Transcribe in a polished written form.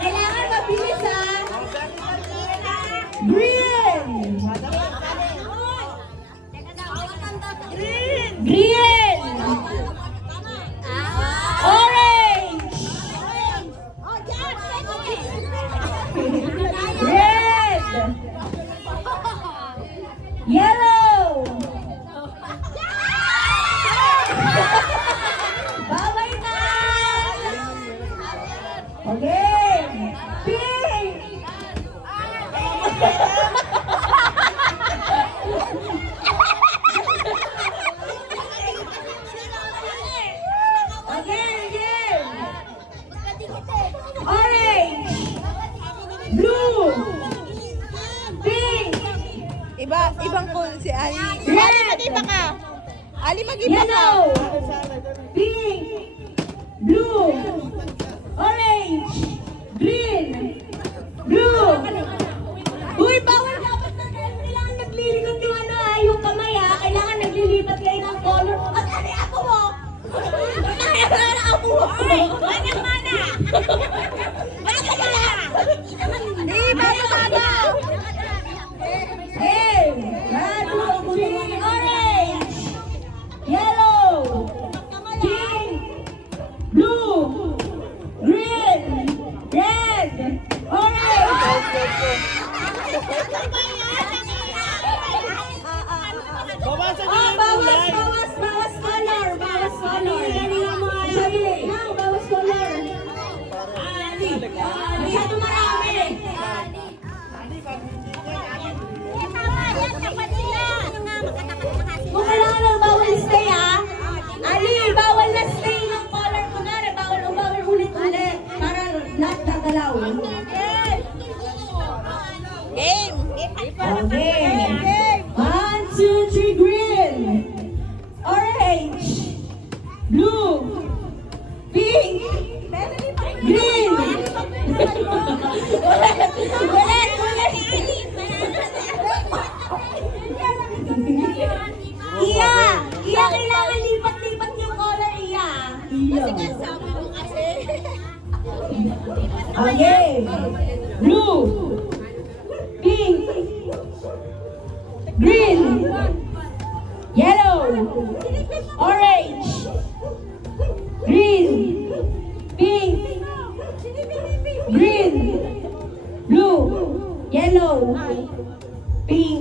Kailangan mabilis ha. Green. Green. Orange. Red. Yellow. Bawal na. Okay. Pink. Again. Orange. Blue. Pink. Ibang ko si Ali. Red. Ali, mag-iba ka. Ali, mag-iba ka. Yellow. Pink. Blue. Orange. Green. Blue. Uy, bawal dapat na kailangan naglilikot yung ano ha, yung kamay ha. Kailangan naglilipat kayo ng color. At ano ako mo? Ano ako mo? Uy, mana. Di, bata. Hey, red, green, orange, yellow, pink, blue, green, red, orange. Bawasan Oh, bawas color. Sige, nang bawas color. Masyado marami. Kung kailangan ng bawal stay ha. Ali, bawal na stay ng color. Kunwari, bawal ulit-ulit. Para lahat gagalaw. Game. Okay. 1, 2, 3, green. Orange. Blue. Pink. Green. Ulit. Iya, kailangan lipat-lipat yung color, Iya. Okay. Blue. Pink. Green. Yellow. Orange. Green. Pink. Green. Blue. Yellow. Pink.